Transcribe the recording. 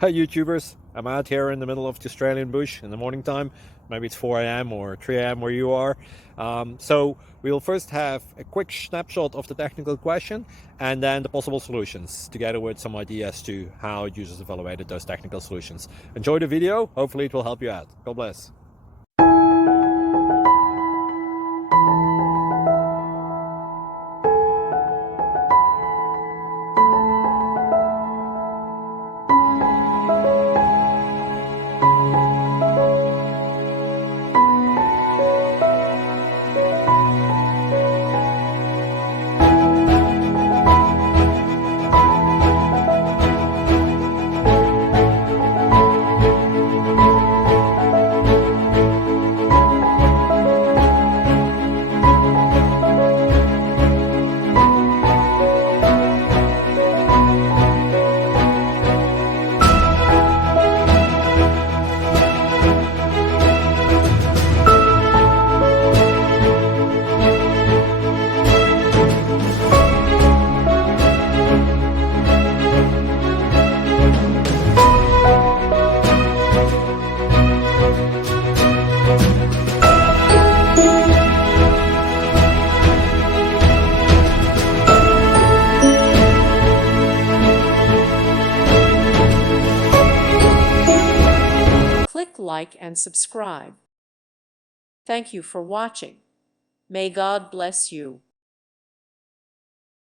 Hi YouTubers, I'm out here in the middle of the Australian bush in the morning time. Maybe it's 4 a.m. or 3 a.m. where you are. So we'll first have a quick snapshot of the technical question and then the possible solutions, together with some ideas to how users evaluated those technical solutions. Enjoy the video, hopefully it will help you out. God bless. Click like and subscribe. Thank you for watching. May God bless you.